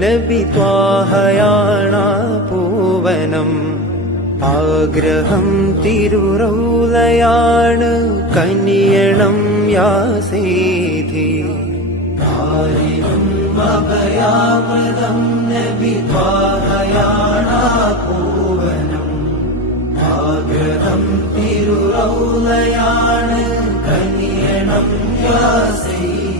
लित्वा हयाणापूवनम् आग्रहम् तिरुलयान् कन्याणम् यासेधि आर्यम्बयाग्रतम् लित्वाहयाणापूवनम् आग्रहम् तिरुरौलयान्